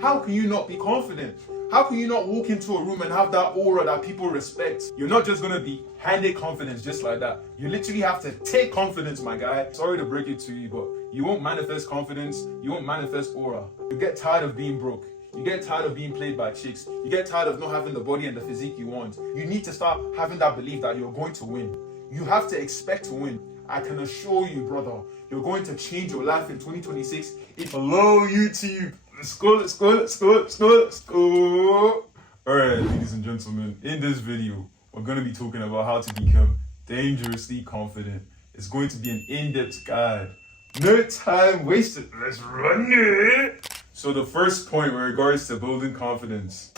how can you not be confident? How can you not walk into a room and have that aura that people respect? You're not just gonna be handed confidence just like that. You literally have to take confidence, my guy. Sorry to break it to you, but you won't manifest confidence, you won't manifest aura. You get tired of being broke. You get tired of being played by chicks. You get tired of not having the body and the physique you want. You need to start having that belief that you're going to win. You have to expect to win. I can assure you, brother, you're going to change your life in 2026. Hello, YouTube. Let's go, let's go, let's go, let's go, let's go. Alright, ladies and gentlemen, in this video, we're going to be talking about how to become dangerously confident. It's going to be an in-depth guide. No time wasted. Let's run it. So the first point with regards to building confidence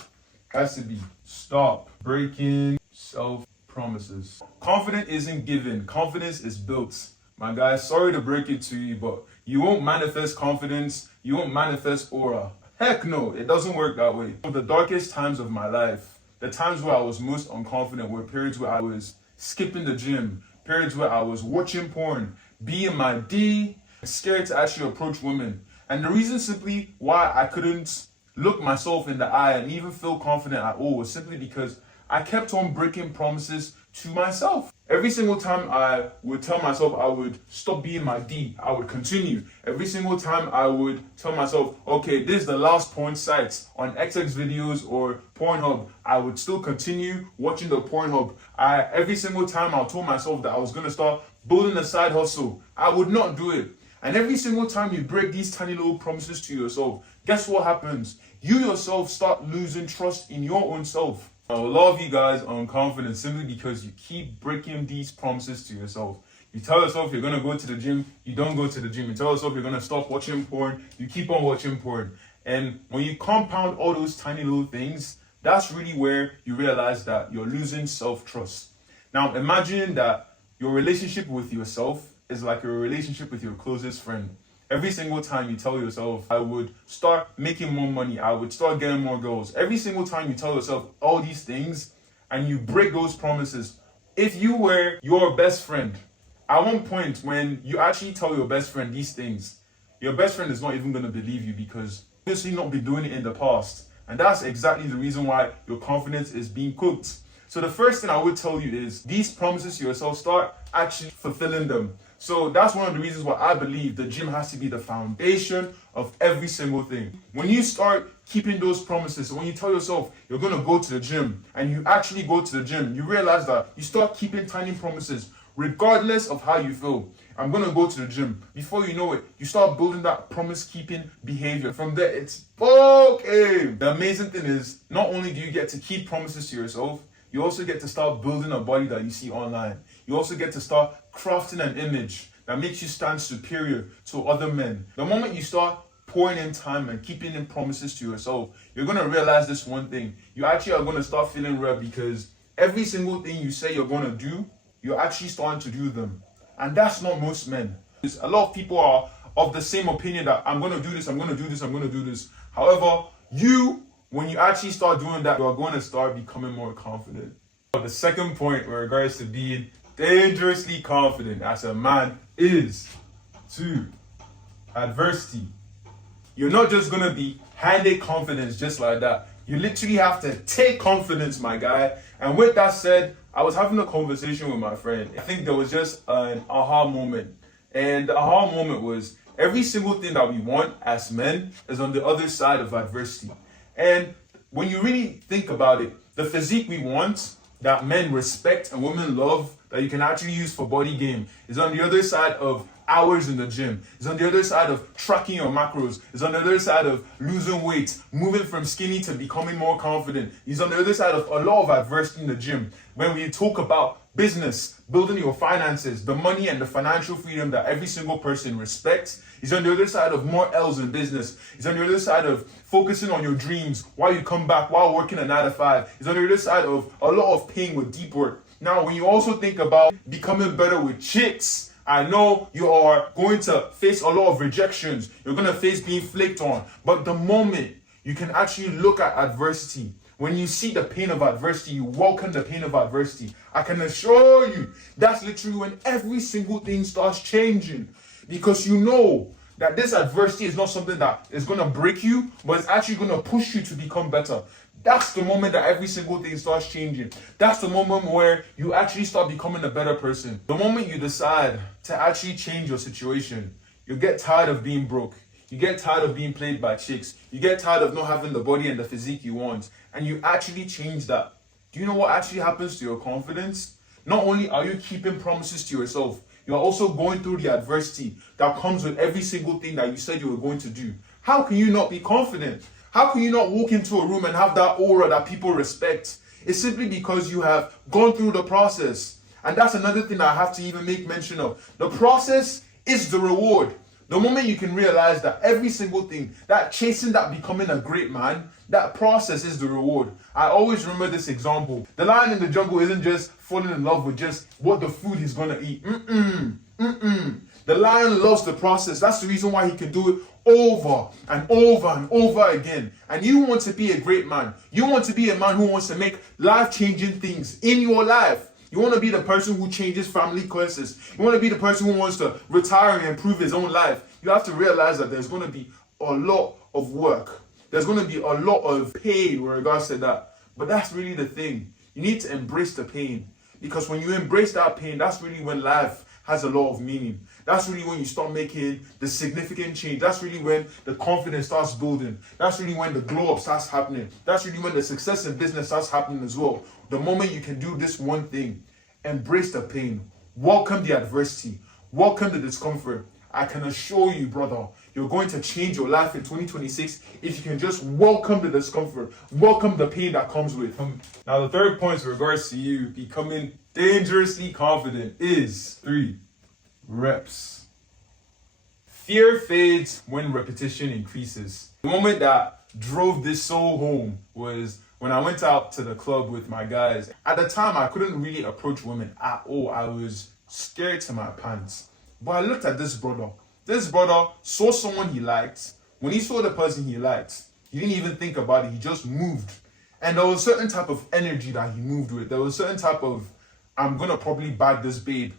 has to be stop breaking self-promises. Confidence isn't given. Confidence is built. My guy, sorry to break it to you, but you won't manifest confidence. You won't manifest aura. Heck no, it doesn't work that way. The darkest times of my life, the times where I was most unconfident were periods where I was skipping the gym, periods where I was watching porn, being my D, scared to actually approach women. And the reason simply why I couldn't look myself in the eye and even feel confident at all was simply because I kept on breaking promises to myself. Every single time I would tell myself I would stop being my D, I would continue. Every single time I would tell myself, okay, this is the last porn sites on XX videos or Pornhub, I would still continue watching the Pornhub. Every single time I told myself that I was going to start building a side hustle, I would not do it. And every single time you break these tiny little promises to yourself, guess what happens? You yourself start losing trust in your own self. A lot of you guys are unconfident simply because you keep breaking these promises to yourself. You tell yourself you're going to go to the gym, you don't go to the gym. You tell yourself you're going to stop watching porn, you keep on watching porn. And when you compound all those tiny little things, that's really where you realize that you're losing self-trust. Now imagine that your relationship with yourself is like a relationship with your closest friend. Every single time you tell yourself, I would start making more money, I would start getting more girls. Every single time you tell yourself all these things and you break those promises, if you were your best friend, at one point when you actually tell your best friend these things, your best friend is not even going to believe you because obviously not been doing it in the past. And that's exactly the reason why your confidence is being cooked. So the first thing I would tell you is these promises to yourself, start actually fulfilling them. So that's one of the reasons why I believe the gym has to be the foundation of every single thing. When you start keeping those promises, when you tell yourself you're going to go to the gym and you actually go to the gym, you realize that you start keeping tiny promises regardless of how you feel. I'm going to go to the gym. Before you know it, you start building that promise-keeping behavior. From there, it's okay. The amazing thing is, not only do you get to keep promises to yourself, you also get to start building a body that you see online. You also get to start crafting an image that makes you stand superior to other men. The moment you start pouring in time and keeping in promises to yourself, you're going to realize this one thing. You actually are going to start feeling rare because every single thing you say you're going to do, you're actually starting to do them. And that's not most men. A lot of people are of the same opinion that I'm going to do this, I'm going to do this, I'm going to do this. However, when you actually start doing that, you're going to start becoming more confident. The second point with regards to being dangerously confident as a man is to adversity. You're not just going to be handed confidence just like that. You literally have to take confidence, my guy. And with that said, I was having a conversation with my friend. I think there was just an aha moment. And the aha moment was every single thing that we want as men is on the other side of adversity. And when you really think about it, the physique we want, that men respect and women love, that you can actually use for body game, is on the other side of hours in the gym. It's on the other side of tracking your macros. It's on the other side of losing weight, moving from skinny to becoming more confident. It's on the other side of a lot of adversity in the gym. When we talk about business, building your finances, the money and the financial freedom that every single person respects, is on the other side of more L's in business. It's on the other side of focusing on your dreams while you come back while working a 9 to 5. It's on the other side of a lot of pain with deep work. Now, when you also think about becoming better with chicks, I know you are going to face a lot of rejections. You're going to face being flaked on. But the moment you can actually look at adversity, when you see the pain of adversity, you welcome the pain of adversity. I can assure you, that's literally when every single thing starts changing. Because you know that this adversity is not something that is going to break you, but it's actually going to push you to become better. That's the moment that every single thing starts changing. That's the moment where you actually start becoming a better person. The moment you decide to actually change your situation, you get tired of being broke. You get tired of being played by chicks. You get tired of not having the body and the physique you want. And you actually change that. Do you know what actually happens to your confidence? Not only are you keeping promises to yourself, you are also going through the adversity that comes with every single thing that you said you were going to do. How can you not be confident? How can you not walk into a room and have that aura that people respect? It's simply because you have gone through the process. And that's another thing I have to even make mention of. The process is the reward. The moment you can realize that every single thing, that chasing, that becoming a great man, that process is the reward. I always remember this example. The lion in the jungle isn't just falling in love with just what the food he's gonna eat. The lion loves the process. That's the reason why he can do it over and over and over again. And you want to be a great man. You want to be a man who wants to make life-changing things in your life. You want to be the person who changes family curses. You want to be the person who wants to retire and improve his own life. You have to realize that there's going to be a lot of work. There's going to be a lot of pain with regards to that. But that's really the thing. You need to embrace the pain. Because when you embrace that pain, that's really when life has a lot of meaning. That's really when you start making the significant change. That's really when the confidence starts building. That's really when the glow up starts happening. That's really when the success in business starts happening as well. The moment you can do this one thing, embrace the pain, welcome the adversity, welcome the discomfort. I can assure you, brother, you're going to change your life in 2026 if you can just welcome the discomfort, welcome the pain that comes with. Now, the third point with regards to you becoming dangerously confident is 3. Reps. Fear fades when repetition increases. The moment that drove this so home was when I went out to the club with my guys. At the time, I couldn't really approach women at all. I was scared to my pants. But I looked at this brother. This brother saw someone he liked. When he saw the person he liked, he didn't even think about it. He just moved. And there was a certain type of energy that he moved with. There was a certain type of, I'm going to probably bag this babe.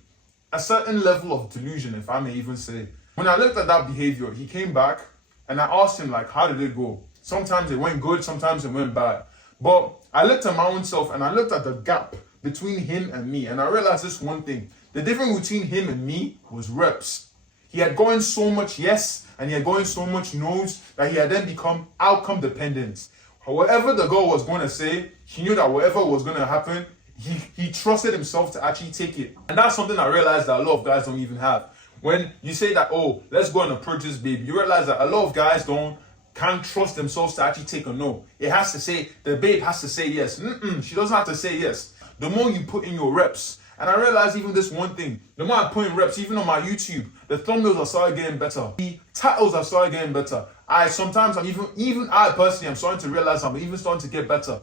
A certain level of delusion, if I may even say. When I looked at that behavior, he came back and I asked him, like, how did it go? Sometimes it went good, sometimes it went bad. But I looked at my own self and I looked at the gap between him and me. And I realized this one thing. The difference between him and me was reps. He had gotten so much yes and he had gotten so much no's that he had then become outcome dependent. Whatever the girl was going to say, he knew that whatever was going to happen, he trusted himself to actually take it. And that's something I realized that a lot of guys don't even have. When you say that, oh, let's go and approach this babe, you realize that a lot of guys can't trust themselves to actually take a no. It has to say, the babe has to say yes. She doesn't have to say yes. The more you put in your reps, and I realized even this one thing, the more I put in reps, even on my YouTube, the thumbnails are started getting better. The titles are started getting better. I personally am starting to realize I'm even starting to get better.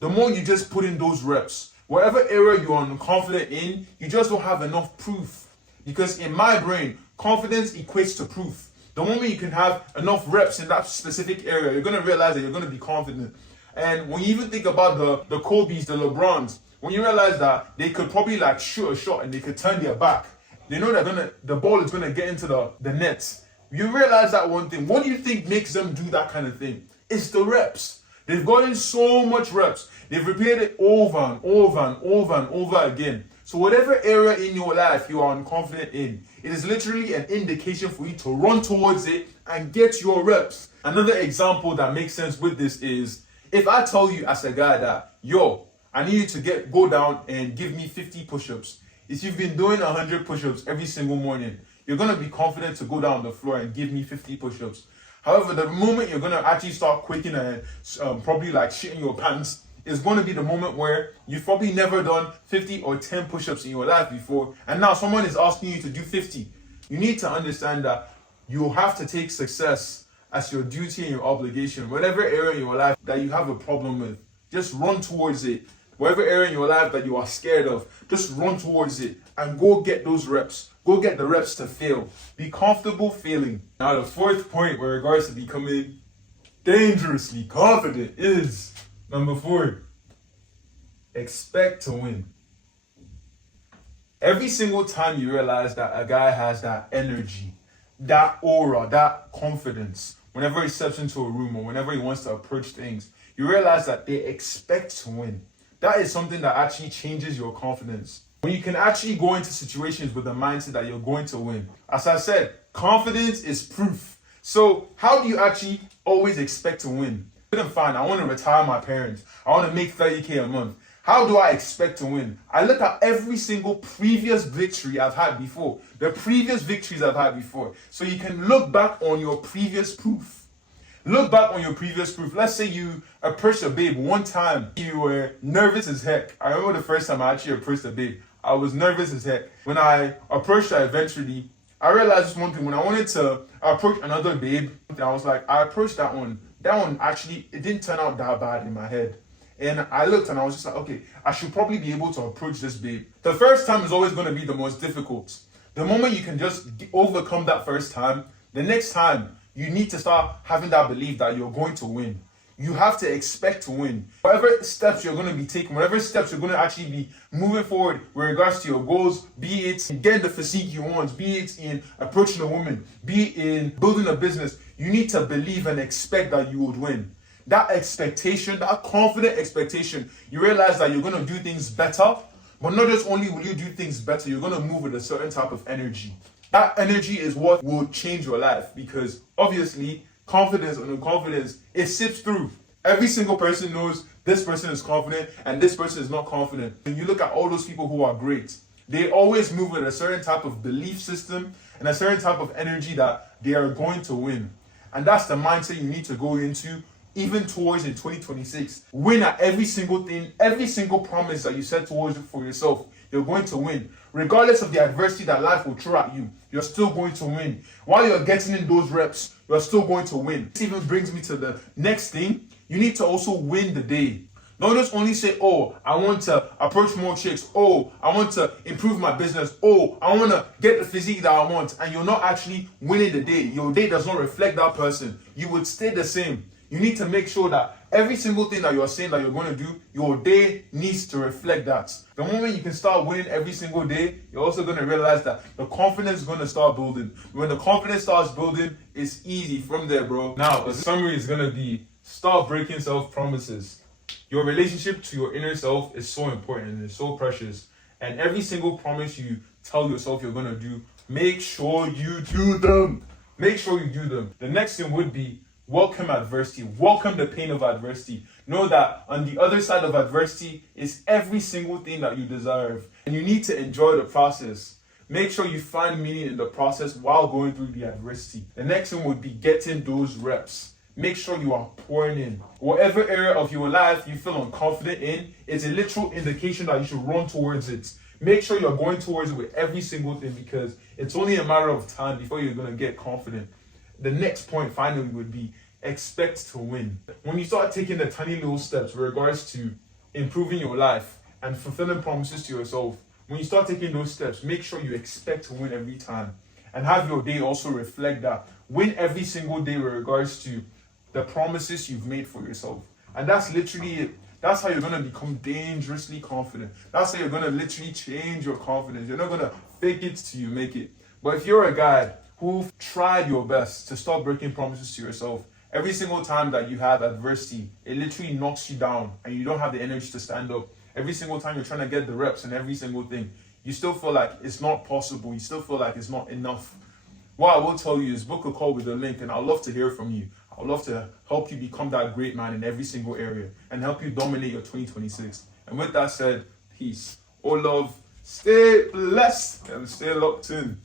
The more you just put in those reps, whatever area you're unconfident in, you just don't have enough proof. Because in my brain, confidence equates to proof. The moment you can have enough reps in that specific area, you're going to realize that you're going to be confident. And when you even think about the Kobe's, the LeBrons, when you realize that they could probably like shoot a shot and they could turn their back, they know the ball is going to get into the nets. You realize that one thing. What do you think makes them do that kind of thing? It's the reps. They've gotten so much reps. They've repeated it over and over and over and over again. So whatever area in your life you are unconfident in, it is literally an indication for you to run towards it and get your reps. Another example that makes sense with this is, if I tell you as a guy that, yo, I need you to go down and give me 50 push-ups. If you've been doing 100 push-ups every single morning, you're going to be confident to go down the floor and give me 50 push-ups. However, the moment you're going to actually start quaking and probably like shitting your pants is going to be the moment where you've probably never done 50 or 10 push-ups in your life before. And now someone is asking you to do 50. You need to understand that you have to take success as your duty and your obligation. Whatever area in your life that you have a problem with, just run towards it. Whatever area in your life that you are scared of, just run towards it and go get those reps. Go get the reps to fail. Be comfortable failing. Now, the fourth point with regards to becoming dangerously confident is number 4. Expect to win. Every single time you realize that a guy has that energy, that aura, that confidence, whenever he steps into a room or whenever he wants to approach things, you realize that they expect to win. That is something that actually changes your confidence. When you can actually go into situations with the mindset that you're going to win. As I said, confidence is proof. So how do you actually always expect to win? Fine, I want to retire my parents. I want to make 30K a month. How do I expect to win? I look at every single previous victory I've had before. The previous victories I've had before. So you can look back on your previous proof. Look back on your previous proof. Let's say you approached a babe one time. You were nervous as heck. I remember the first time I actually approached a babe. I was nervous as heck. When I approached her eventually, I realized this one thing. When I wanted to approach another babe, I was like, I approached that one. That one actually, it didn't turn out that bad in my head. And I looked and I was just like, okay, I should probably be able to approach this babe. The first time is always going to be the most difficult. The moment you can just overcome that first time, the next time, you need to start having that belief that you're going to win. You have to expect to win. Whatever steps you're going to be taking, whatever steps you're going to actually be moving forward with regards to your goals, be it in getting the physique you want, be it in approaching a woman, be it in building a business, you need to believe and expect that you would win. That expectation, that confident expectation, you realize that you're going to do things better, but not just only will you do things better, you're going to move with a certain type of energy. That energy is what will change your life, because obviously confidence and confidence, it sips through. Every single person knows this person is confident and this person is not confident. When you look at all those people who are great, they always move with a certain type of belief system and a certain type of energy that they are going to win. And that's the mindset you need to go into even towards in 2026. Win at every single thing, every single promise that you set towards for yourself. You're going to win. Regardless of the adversity that life will throw at you, you're still going to win. While you're getting in those reps, you're still going to win. This even brings me to the next thing. You need to also win the day. Don't just only say, oh, I want to approach more chicks. Oh, I want to improve my business. Oh, I want to get the physique that I want. And you're not actually winning the day. Your day does not reflect that person. You would stay the same. You need to make sure that every single thing that you're saying that you're going to do, your day needs to reflect that. The moment you can start winning every single day, you're also going to realize that the confidence is going to start building. When the confidence starts building, it's easy from there, bro. Now, the summary is going to be, start breaking self-promises. Your relationship to your inner self is so important and it's so precious. And every single promise you tell yourself you're going to do, make sure you do them. Make sure you do them. The next thing would be, welcome adversity. Welcome the pain of adversity. Know that on the other side of adversity is every single thing that you deserve. And you need to enjoy the process. Make sure you find meaning in the process while going through the adversity. The next one would be getting those reps. Make sure you are pouring in. Whatever area of your life you feel unconfident in, it's a literal indication that you should run towards it. Make sure you're going towards it with every single thing, because it's only a matter of time before you're going to get confident. The next point finally would be expect to win. When you start taking the tiny little steps with regards to improving your life and fulfilling promises to yourself, when you start taking those steps, make sure you expect to win every time and have your day also reflect that. Win every single day with regards to the promises you've made for yourself. And that's literally it. That's how you're going to become dangerously confident. That's how you're going to literally change your confidence. You're not going to fake it till you make it. But if you're a guy who've tried your best to stop breaking promises to yourself, every single time that you have adversity, it literally knocks you down and you don't have the energy to stand up. Every single time you're trying to get the reps and every single thing, you still feel like it's not possible. You still feel like it's not enough. What I will tell you is book a call with the link, and I'd love to hear from you. I'd love to help you become that great man in every single area and help you dominate your 2026. And with that said, peace. All love. Stay blessed and stay locked in.